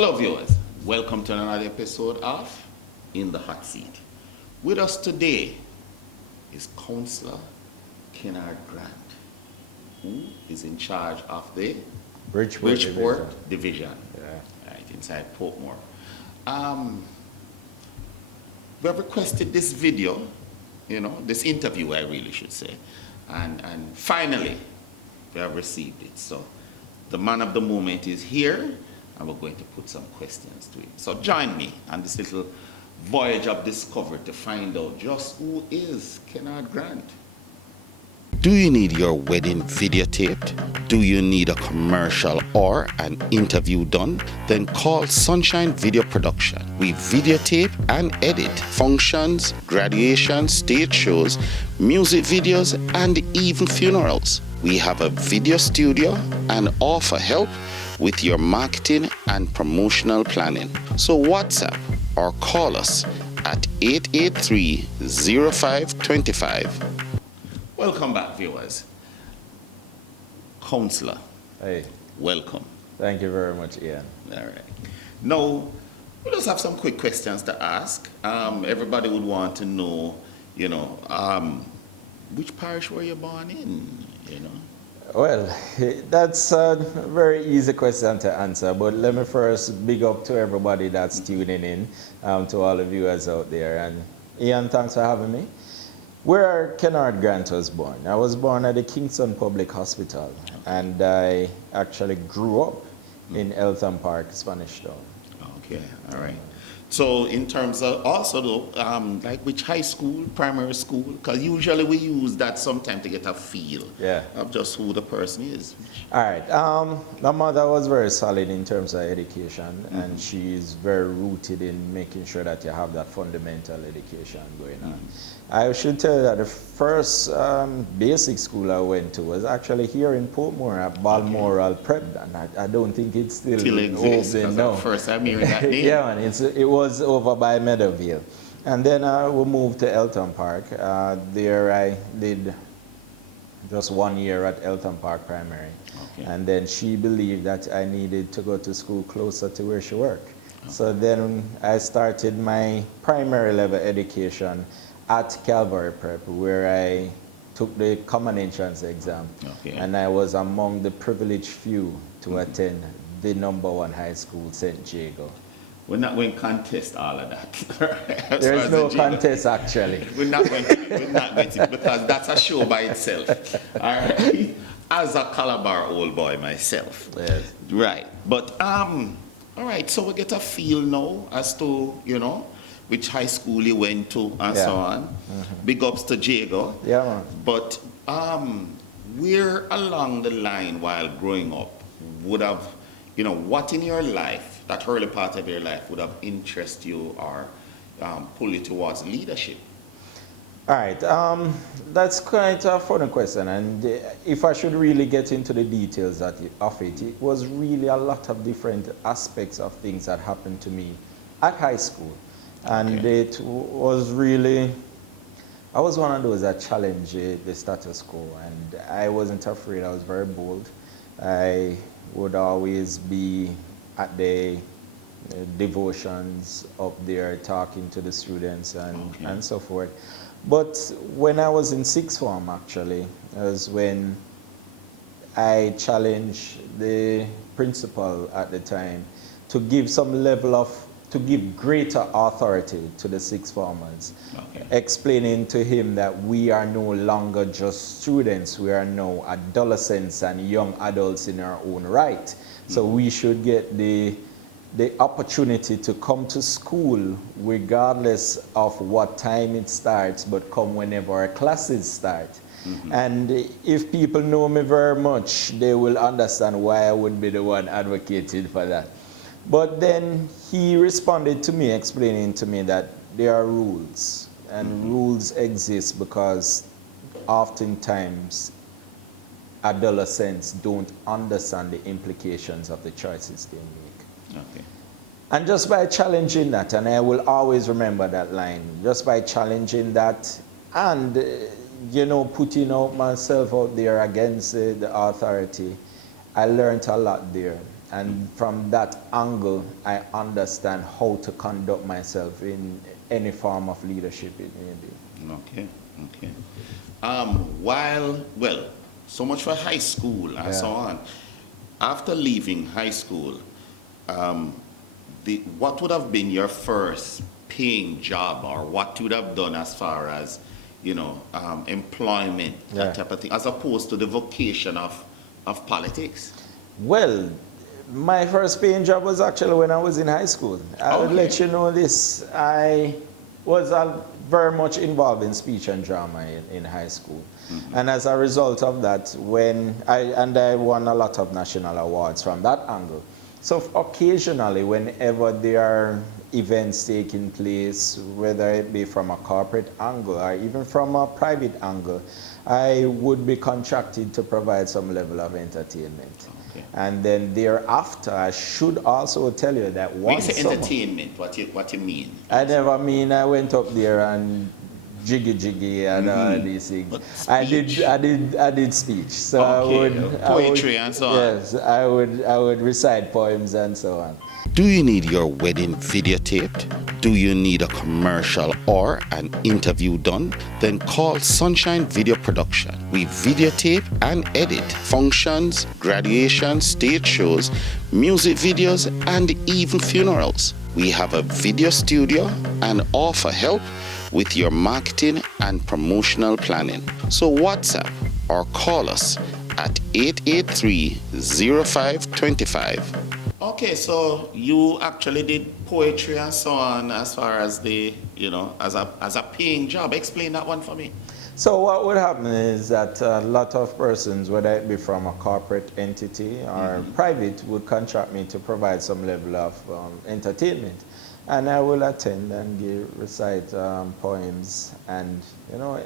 Hello viewers, welcome to another episode of In the Hot Seat. With us today is Councillor Kenord Grant, who is in charge of the Bridgeport Division. Right, inside Portmore. We have requested this video, this interview I really should say, and finally we have received it. So the man of the moment is here, and we're going to put some questions to him. So join me on this little voyage of discovery to find out just who is Kenord Grant. Do you need your wedding videotaped? Do you need a commercial or an interview done? Then call Sunshine Video Production. We videotape and edit functions, graduations, stage shows, music videos, and even funerals. We have a video studio and offer help with your marketing and promotional planning. So WhatsApp or call us at 883-0525. Welcome back, viewers. Councillor. Hey. Welcome. Thank you very much, Ian. All right. Now, we just have some quick questions to ask. Everybody would want to know, which parish were you born in, Well, that's a very easy question to answer, but let me first big up to everybody that's tuning in, to all the viewers out there. And Ian, thanks for having me. Where Kenord Grant was born. I was born at the Kingston Public Hospital, and I actually grew up in Eltham Park, Spanish Town. Okay, all right. So in terms of also though, like which high school, primary school, because usually we use that sometimes to get a feel of just who the person is. All right. My mother was very solid in terms of education, and she's very rooted in making sure that you have that fundamental education going on. I should tell you that the first basic school I went to was actually here in Portmore at Balmoral Prep, and I don't think it's still exists. No. First time hearing that name. Yeah, man, it was over by Meadowvale. And then we moved to Eltham Park. There I did just 1 year at Eltham Park Primary. Okay. And then she believed that I needed to go to school closer to where she worked. Okay. So then I started my primary level education at Cllr Prep, where I took the common entrance exam. Okay. And I was among the privileged few to attend the #1 high school, St. Jago. We're not going to contest all of that. There is no contest, actually. We're not going to, because that's a show by itself. All right. As a Calabar old boy myself. Yes. Right. But, all right, so we get a feel now as to, which high school you went to and so on. Big ups to Jago. Yeah, man. But where along the line while growing up would have, what in your life, that early part of your life, would have interested you or pull you towards leadership? All right, that's quite a funny question, and if I should really get into the details of it, it was really a lot of different aspects of things that happened to me at high school. And it was really, I was one of those that challenged the status quo, and I wasn't afraid. I was very bold. I would always be at the devotions up there talking to the students and so forth. But when I was in sixth form, actually, was when I challenged the principal at the time to give some level of, to give greater authority to the sixth formers, explaining to him that we are no longer just students, we are now adolescents and young adults in our own right. So we should get the opportunity to come to school regardless of what time it starts, but come whenever our classes start. And if people know me very much, they will understand why I would be the one advocating for that. But then he responded to me, explaining to me that there are rules, and rules exist because oftentimes adolescents don't understand the implications of the choices they make. Okay. And just by challenging that, and I will always remember that line, just by challenging that and, putting out myself out there against the authority, I learned a lot there. And from that angle, I understand how to conduct myself in any form of leadership it may be. Okay, okay. Well, so much for high school and so on. After leaving high school, what would have been your first paying job, or what you would have done as far as, employment, that type of thing, as opposed to the vocation of politics? Well, my first paying job was actually when I was in high school. I would let you know this. I was very much involved in speech and drama in high school. Mm-hmm. And as a result of that, I won a lot of national awards from that angle. So occasionally, whenever there are events taking place, whether it be from a corporate angle or even from a private angle, I would be contracted to provide some level of entertainment. Okay. And then thereafter, I should also tell you that when you say entertainment, what you mean? I never mean I went up there and jiggy and all these things. I did speech. So poetry and so on. Yes, I would recite poems and so on. Do you need your wedding videotaped? Do you need a commercial or an interview done? Then call Sunshine Video Production. We videotape and edit functions, graduations, stage shows, music videos, and even funerals. We have a video studio and offer help with your marketing and promotional planning. So WhatsApp or call us at 883-0525. Okay, so you actually did poetry and so on as far as as a paying job. Explain that one for me. So what would happen is that a lot of persons, whether it be from a corporate entity or private, would contract me to provide some level of entertainment. And I will attend and recite poems and,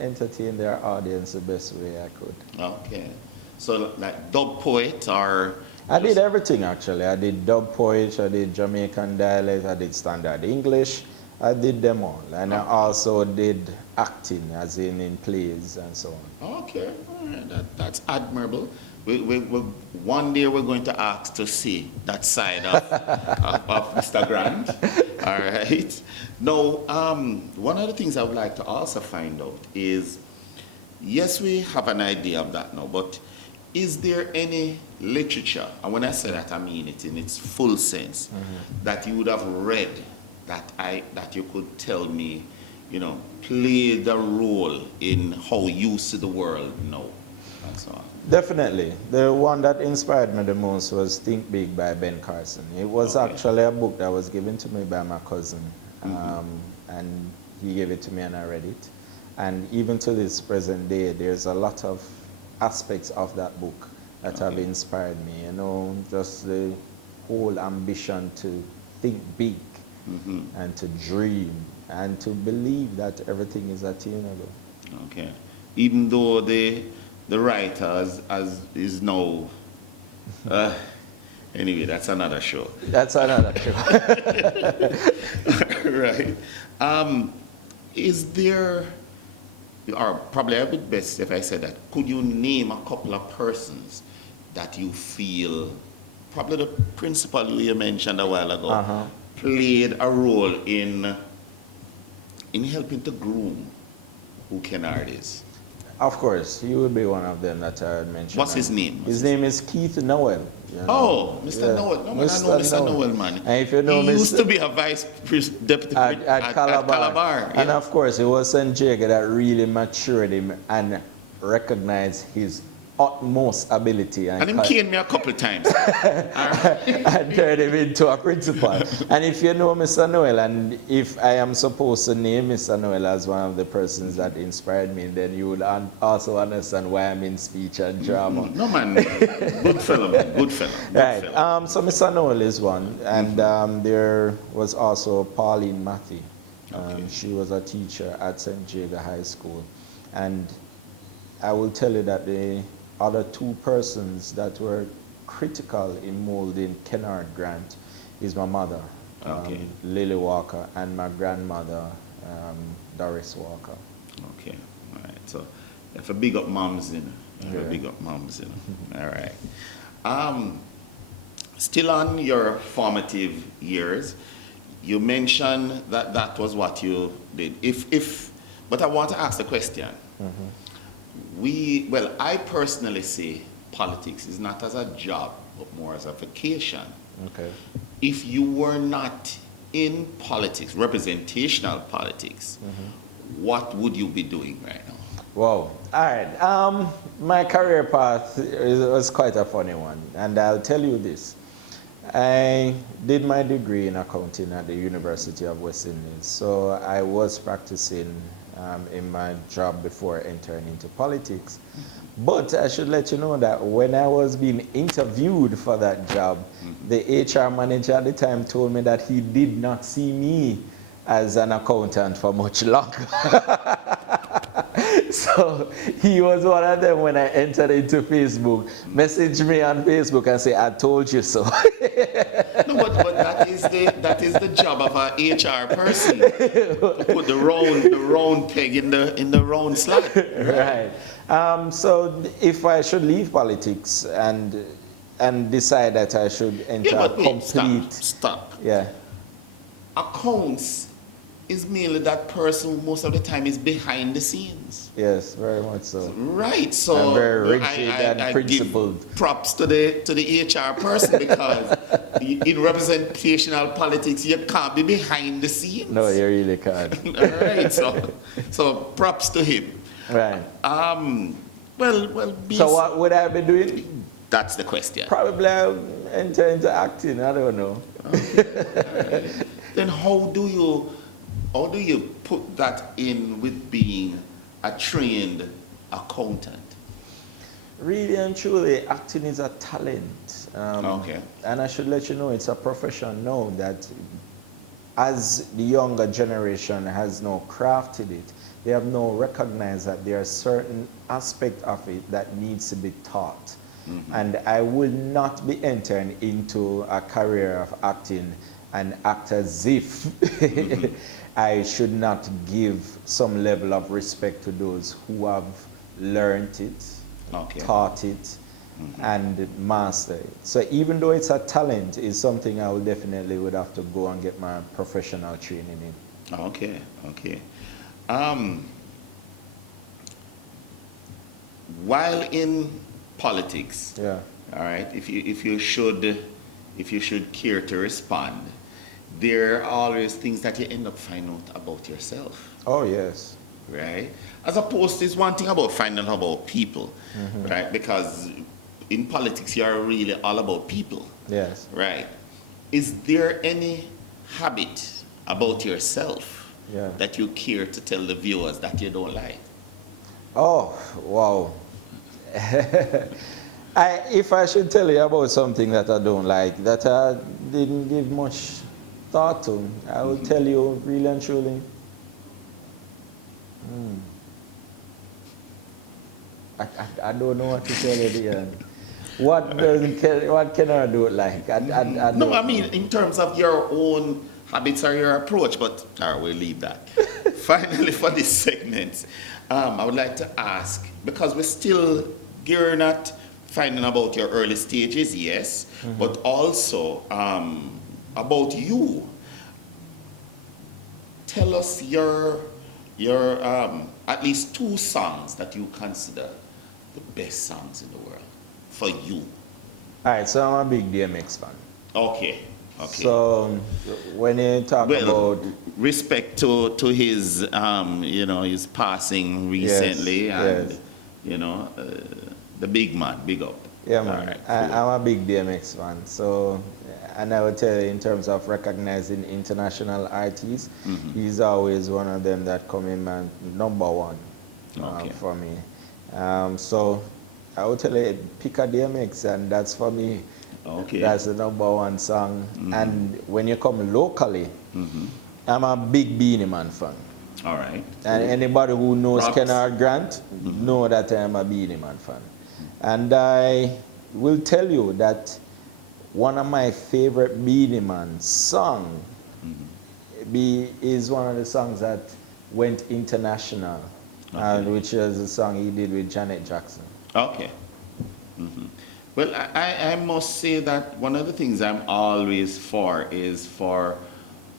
entertain their audience the best way I could. Okay. So like dub poet or... I did everything actually. I did dub poet, I did Jamaican dialect, I did standard English. I did them all. And I also did acting, as in plays and so on. Okay. All right. That's admirable. One day we're going to ask to see that side of Mr. Grant. All right. Now, one of the things I would like to also find out is, yes, we have an idea of that now, but is there any literature, and when I say that, I mean it in its full sense, that you would have read that you could tell me, played a role in how you see the world now, and so on? Definitely. The one that inspired me the most was Think Big by Ben Carson. It was actually a book that was given to me by my cousin, and he gave it to me and I read it. And even to this present day, there's a lot of aspects of that book that have inspired me, just the whole ambition to think big and to dream and to believe that everything is attainable. Okay. Even though the writer is now... anyway, that's another show. That's another show. Right. Is there... or probably I would best if I said that, could you name a couple of persons that you feel, probably the principal you mentioned a while ago, played a role in helping to groom who Kenord is? Of course, he would be one of them that I had mentioned. What's his name? His name is Keith Noel. Oh, Mr. Noel. No, Mr. I know Mr. Noel, man. And if you know he used to be a vice deputy at Cllr. And of course, it was St. Jacob that really matured him and recognized his utmost ability. And him came me a couple of times. And turned him into a principal. And if you know Mr. Noel, and if I am supposed to name Mr. Noel as one of the persons that inspired me, then you would also understand why I'm in speech and drama. No, man. Good fellow, man. Good fellow. Right. So Mr. Noel is one. And there was also Pauline Matthew. She was a teacher at St. Jago High School. And I will tell you that the other two persons that were critical in molding Kenord Grant is my mother, Lily Walker, and my grandmother, Doris Walker. Okay, all right. So if a big up moms, Big up moms, All right. still on your formative years, you mentioned that that was what you did. But I want to ask the question. Well, I personally see politics is not as a job, but more as a vocation. Okay. If you were not in politics, representational politics, what would you be doing right now? Wow. All right. My career path was quite a funny one, and I'll tell you this. I did my degree in accounting at the University of West Indies, so I was practicing in my job before entering into politics. But I should let you know that when I was being interviewed for that job, the HR manager at the time told me that he did not see me as an accountant for much longer. So he was one of them when I entered into Facebook, messaged me on Facebook and say, I told you so. No, but that is the job of an HR person, to put the round peg in the round slot. Right. So if I should leave politics and decide that I should enter Yeah, but wait, complete... stop. Yeah. Accounts is merely that person who most of the time is behind the scenes. Yes, very much so. Right, so I'm very rigid and principled. Give props to the HR person, because in representational politics you can't be behind the scenes. No, you really can't. All right, so props to him. Right. Well. So what would I be doing? That's the question. Probably I'll enter into acting. I don't know. Okay. Then how do you put that in with being a trained accountant? Really and truly, acting is a talent. Okay. And I should let you know, it's a profession now that, as the younger generation has now crafted it, they have now recognized that there are certain aspects of it that needs to be taught. And I will not be entering into a career of acting and act as if I should not give some level of respect to those who have learned it, taught it, and mastered it. So even though it's a talent, it's something I will definitely would have to go and get my professional training in. Okay. While in politics, yeah. All right, if you should care to respond, there are always things that you end up finding out about yourself. Oh yes. Right? As opposed to, it's one thing about finding out about people, right? Because in politics you're really all about people. Yes. Right? Is there any habit about yourself that you care to tell the viewers that you don't like? Oh, wow. If I should tell you about something that I don't like, that I didn't give much thought to, I will tell you really and truly. I don't know what to tell you there. What can I do like? No, I mean in terms of your own habits or your approach, but we'll leave that. Finally, for this segment, I would like to ask, because we're still gearing at finding about your early stages, yes, but also about you. Tell us your at least 2 songs that you consider the best songs in the world for you. All right, so I'm a big DMX fan. Okay. So when you talk about respect to his his passing recently, and the big man, big up. Yeah, man. Right, cool. I'm a big DMX fan. So, and I would tell you, in terms of recognizing international artists, he's always one of them that come in man number 1 for me. So I would tell you, pick a DMX, and that's for me. Okay. That's the number 1 song. And when you come locally, I'm a big Beanie Man fan. All right. And anybody who knows Kenord Grant know that I'm a Beanie Man fan. And I will tell you that one of my favorite Beanie Man songs is one of the songs that went international, which is a song he did with Janet Jackson. Okay. Well, I must say that one of the things I'm always for is for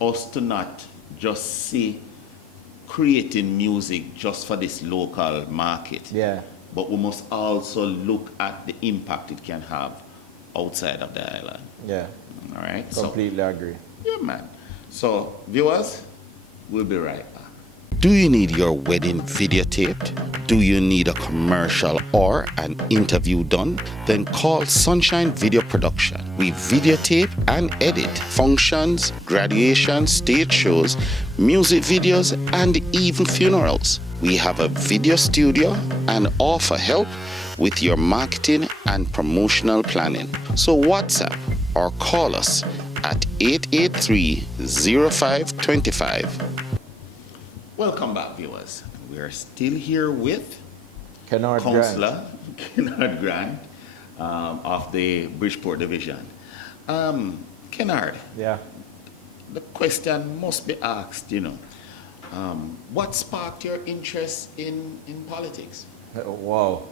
us to not just see creating music just for this local market. Yeah. But we must also look at the impact it can have outside of the island. Yeah. All right? Completely agree. Yeah, man. So, viewers, we'll be right back. Do you need your wedding videotaped? Do you need a commercial or an interview done? Then call Sunshine Video Production. We videotape and edit functions, graduations, stage shows, music videos, and even funerals. We have a video studio and offer help with your marketing and promotional planning. So WhatsApp or call us at 883-0525. Welcome back, viewers. We are still here with Kenord Councillor Kenord Grant of the Bridgeport Division. Kenord, Yeah. the question must be asked, what sparked your interest in politics? Wow.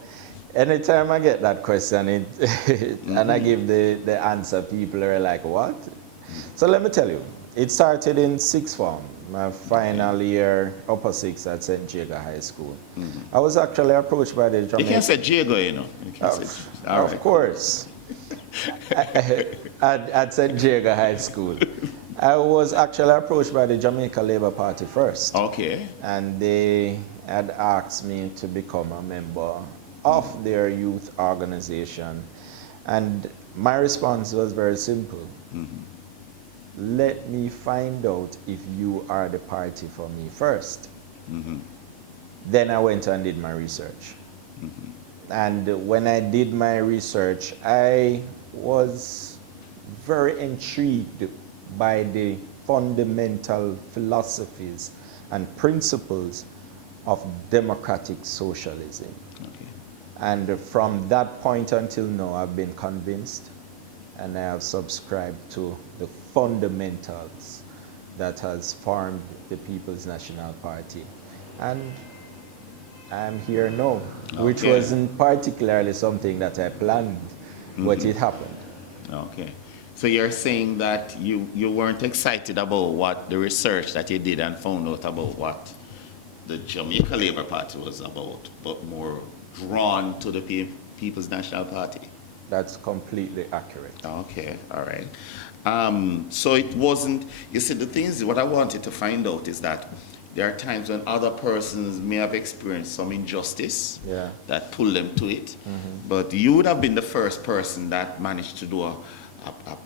Anytime I get that question and I give the answer, people are like, what? So let me tell you, it started in sixth form, my final year, upper sixth at St. Jago High School. I was actually approached by the Jamaica. You can't say Jago, You can't say, of course. at St. Jago High School. I was actually approached by the Jamaica Labour Party first. Okay. And they had asked me to become a member of their youth organization. And my response was very simple. Let me find out if you are the party for me first. Then I went and did my research. And when I did my research, I was very intrigued by the fundamental philosophies and principles of democratic socialism. And from that point until now, I've been convinced and I have subscribed to the fundamentals that has formed the People's National Party. And I'm here now, which wasn't particularly something that I planned, but it happened. Okay. So you're saying that you weren't excited about what the research that you did and found out about what the Jamaica Labour Party was about, but more drawn to the People's National Party? That's completely accurate. Okay, all right. So it wasn't, you see, the thing is, what I wanted to find out is that there are times when other persons may have experienced some injustice that pulled them to it, but you would have been the first person that managed to do a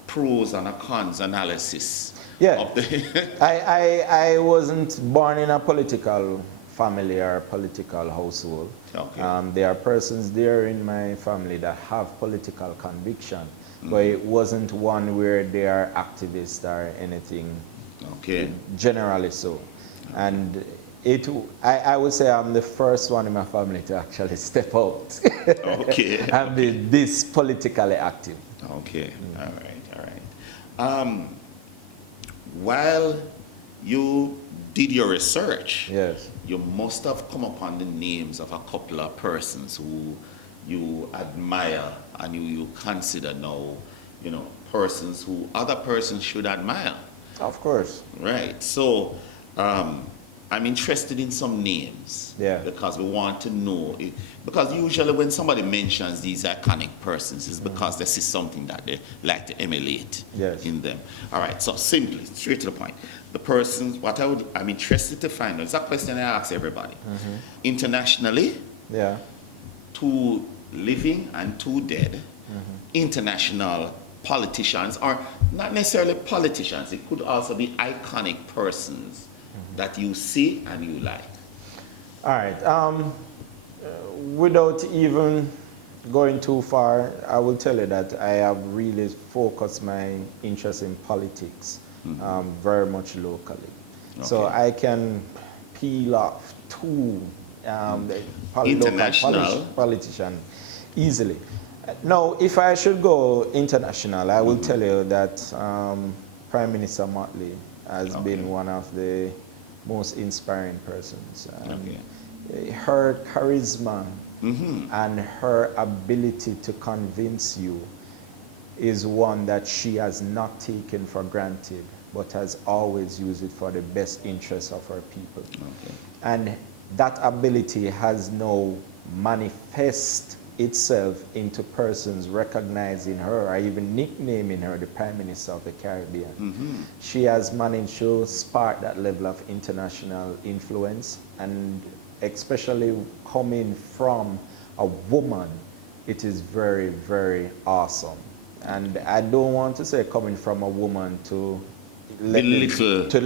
pros and a cons analysis. Yeah, of the I wasn't born in a political family or political household. Okay. There are persons there in my family that have political conviction, but it wasn't one where they are activists or anything. Okay. Generally so. And I would say I'm the first one in my family to actually step out and be this politically active. Okay, all right. While you did your research, yes, you must have come upon the names of a couple of persons who you admire and you consider now, persons who other persons should admire. Of course. Right. So I'm interested in some names because we want to know it, because usually when somebody mentions these iconic persons, it's because this is something that they like to emulate in them. All right. So simply, straight to the point. The persons, I'm interested to find out, it's a question I ask everybody. Internationally, two living and two dead, international politicians, or not necessarily politicians, it could also be iconic persons that you see and you like. All right. Without even going too far, I will tell you that I have really focused my interest in politics very much locally. So I can peel off two international politicians easily. Now, if I should go international, I will tell you that Prime Minister Motley has been one of the most inspiring persons. her charisma Mm-hmm. and her ability to convince you is one that she has not taken for granted, but has always used it for the best interests of her people. Okay. And that ability has now manifest itself into persons recognizing her or even nicknaming her the Prime Minister of the Caribbean. Mm-hmm. She has managed to spark that level of international influence, and especially coming from a woman, it is very, very awesome. And I don't want to say coming from a woman to Belittle. to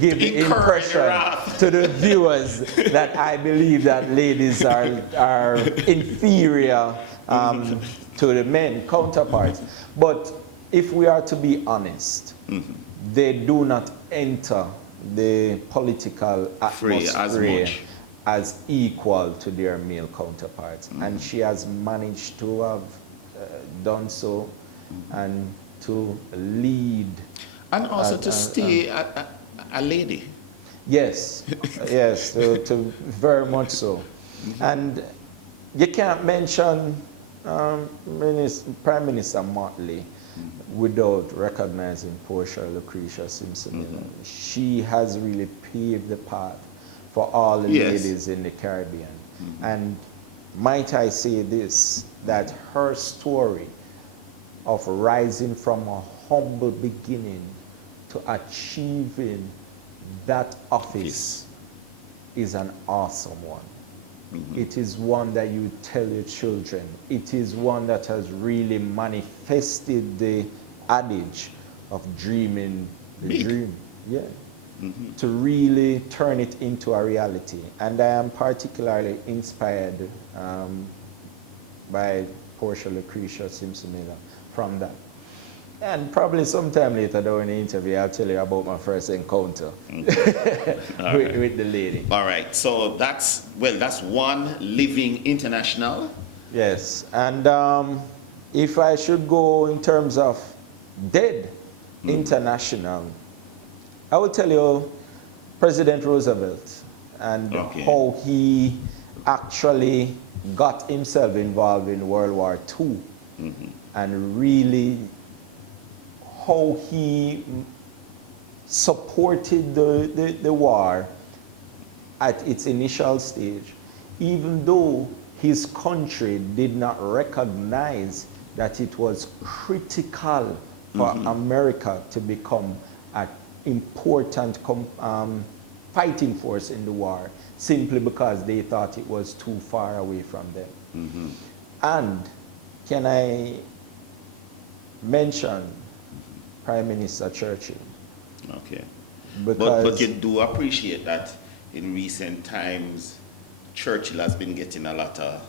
give the Encourage impression wrath. to the viewers that I believe that ladies are inferior to the men counterparts. But if we are to be honest, they do not enter the political Free atmosphere as much. as equal to their male counterparts. And she has managed to have done so and to lead. And also to stay a lady. Yes, yes, to very much so. And you can't mention Prime Minister Motley without recognizing Portia Lucretia Simpson. She has really paved the path for all the Yes. ladies in the Caribbean. And might I say this, that her story of rising from a humble beginning to achieving that office is an awesome one. It is one that you tell your children. It is one that has really manifested the adage of dreaming the Big. dream. Yeah. To really turn it into a reality. And I am particularly inspired by Portia Lucretia Simpson Miller from that. And probably sometime later during the interview, I'll tell you about my first encounter with the lady. All right. So that's one living international. Yes. And if I should go in terms of dead international, I will tell you President Roosevelt and how he actually got himself involved in World War II and really how he supported the war at its initial stage, even though his country did not recognize that it was critical for America to become an important fighting force in the war, simply because they thought it was too far away from them. And can I mention Prime Minister Churchill? Okay. Because But you do appreciate that in recent times, Churchill has been getting a lot of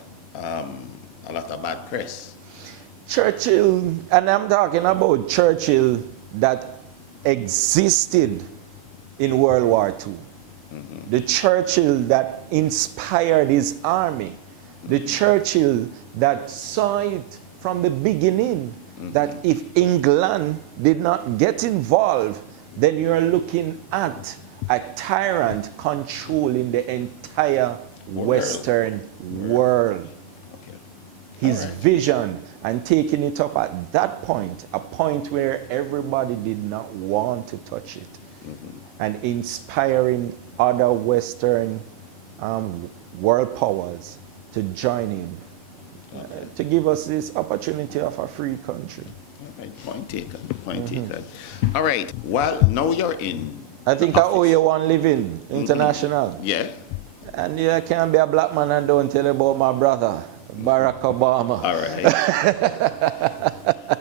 bad press. Churchill, and I'm talking about Churchill that existed in World War II. The Churchill that inspired his army. The Churchill that saw it from the beginning that if England did not get involved, then you're looking at a tyrant controlling the entire Western world. His vision and taking it up at that point, a point where everybody did not want to touch it, and inspiring other Western world powers to join him, to give us this opportunity of a free country. All right, point taken, point taken. All right, well, now you're in. I think I owe you one living international. Yeah. And you can't be a black man and don't tell about my brother, Barack Obama. All right.